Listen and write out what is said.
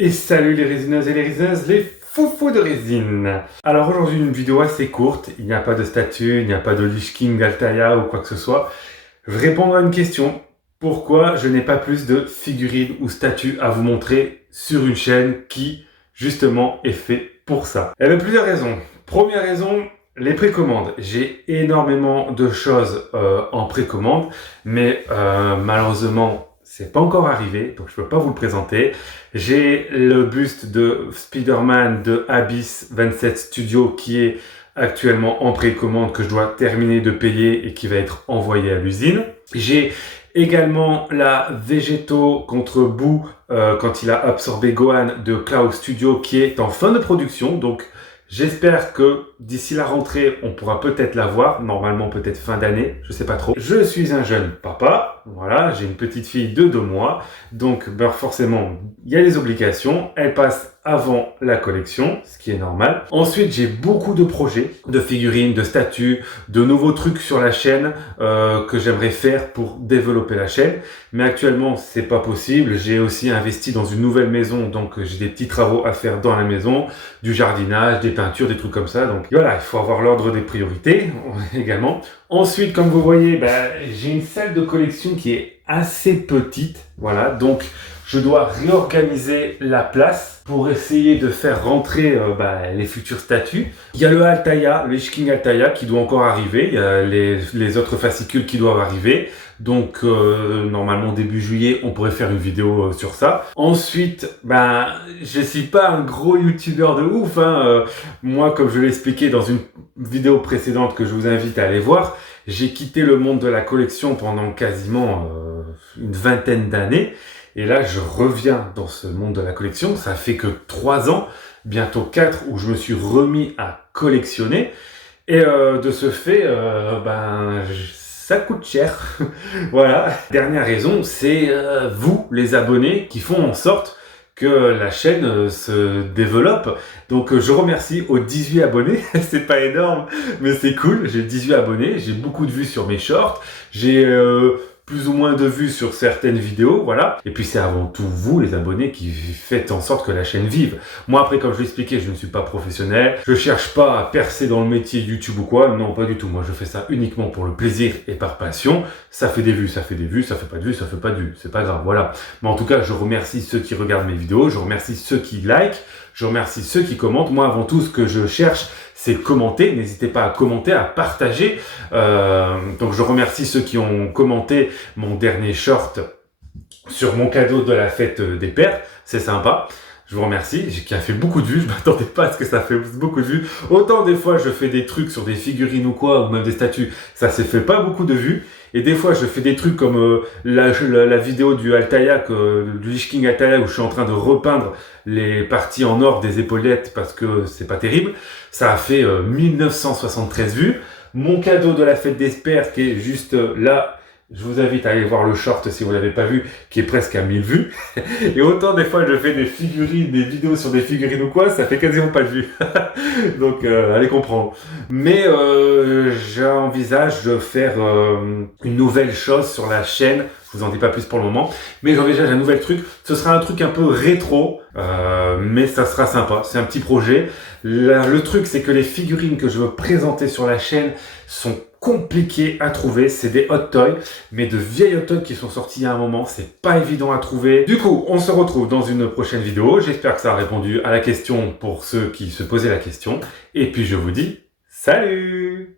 Et salut les résineuses et les résineuses, les foufous de résine. Alors aujourd'hui une vidéo assez courte, il n'y a pas de statue, il n'y a pas de Lich King d'Altaïa ou quoi que ce soit. Je vais répondre à une question. Pourquoi je n'ai pas plus de figurines ou statues à vous montrer sur une chaîne qui justement est fait pour ça? Il y avait plusieurs raisons. Première raison, les précommandes. J'ai énormément de choses en précommande, mais malheureusement c'est pas encore arrivé, donc je peux pas vous le présenter. J'ai le buste de Spider-Man de Abyss 27 Studio qui est actuellement en précommande, que je dois terminer de payer et qui va être envoyé à l'usine. J'ai également la Végéto contre Boo quand il a absorbé Gohan de Cloud Studio qui est en fin de production, donc j'espère que d'ici la rentrée, on pourra peut-être la voir. Normalement, peut-être fin d'année, je sais pas trop. Je suis un jeune papa. Voilà, j'ai une petite fille de 2 mois. Donc, ben, forcément, il y a des obligations. Elle passe avant la collection, ce qui est normal. Ensuite, j'ai beaucoup de projets, de figurines, de statues, de nouveaux trucs sur la chaîne que j'aimerais faire pour développer la chaîne. Mais actuellement, c'est pas possible. J'ai aussi investi dans une nouvelle maison, donc j'ai des petits travaux à faire dans la maison, du jardinage, des peintures, des trucs comme ça. Donc voilà, il faut avoir l'ordre des priorités également. Ensuite, comme vous voyez, ben, j'ai une salle de collection qui est assez petite. Voilà, donc je dois réorganiser la place pour essayer de faire rentrer les futures statues. Il y a le Altaïa, le Lich King Altaïa qui doit encore arriver. Il y a les autres fascicules qui doivent arriver. Donc normalement début juillet, on pourrait faire une vidéo sur ça. Ensuite, ben je suis pas un gros youtubeur de ouf. Moi, comme je l'ai expliqué dans une vidéo précédente que je vous invite à aller voir, j'ai quitté le monde de la collection pendant quasiment une vingtaine d'années. Et là, je reviens dans ce monde de la collection. Ça fait que 3 ans, bientôt 4, où je me suis remis à collectionner. Et de ce fait, ça coûte cher. Voilà. Dernière raison, c'est vous, les abonnés, qui font en sorte que la chaîne se développe. Donc je remercie aux 18 abonnés. C'est pas énorme, mais c'est cool. J'ai 18 abonnés, j'ai beaucoup de vues sur mes shorts. J'ai plus ou moins de vues sur certaines vidéos, voilà. Et puis c'est avant tout vous, les abonnés, qui faites en sorte que la chaîne vive. Moi après, comme je l'ai expliqué, je ne suis pas professionnel. Je cherche pas à percer dans le métier YouTube ou quoi. Non, pas du tout. Moi, je fais ça uniquement pour le plaisir et par passion. Ça fait des vues, ça fait des vues, ça fait pas de vues, ça fait pas de vues. C'est pas grave, voilà. Mais en tout cas, je remercie ceux qui regardent mes vidéos. Je remercie ceux qui likent. Je remercie ceux qui commentent. Moi, avant tout, ce que je cherche, c'est commenter. N'hésitez pas à commenter, à partager. Donc, je remercie ceux qui ont commenté mon dernier short sur mon cadeau de la fête des pères. C'est sympa. Je vous remercie, qui a fait beaucoup de vues. Je m'attendais pas à ce que ça fait beaucoup de vues. Autant des fois, je fais des trucs sur des figurines ou quoi, ou même des statues. Ça s'est fait pas beaucoup de vues. Et des fois, je fais des trucs comme la vidéo du Altaïa, du Lich King Altaïa, où je suis en train de repeindre les parties en or des épaulettes parce que c'est pas terrible. Ça a fait 1973 vues. Mon cadeau de la fête des pères, qui est juste là, je vous invite à aller voir le short si vous l'avez pas vu, qui est presque à 1000 vues. Et autant des fois je fais des figurines, des vidéos sur des figurines ou quoi, ça fait quasiment pas de vues. Donc allez comprendre. Mais j'envisage de faire une nouvelle chose sur la chaîne. Je vous en dis pas plus pour le moment, mais j'envisage un nouvel truc. Ce sera un truc un peu rétro, mais ça sera sympa. C'est un petit projet. Le truc, c'est que les figurines que je veux présenter sur la chaîne sont compliquées à trouver. C'est des hot toys, mais de vieilles hot toys qui sont sortis il y a un moment. C'est pas évident à trouver. Du coup, on se retrouve dans une prochaine vidéo. J'espère que ça a répondu à la question pour ceux qui se posaient la question. Et puis je vous dis salut!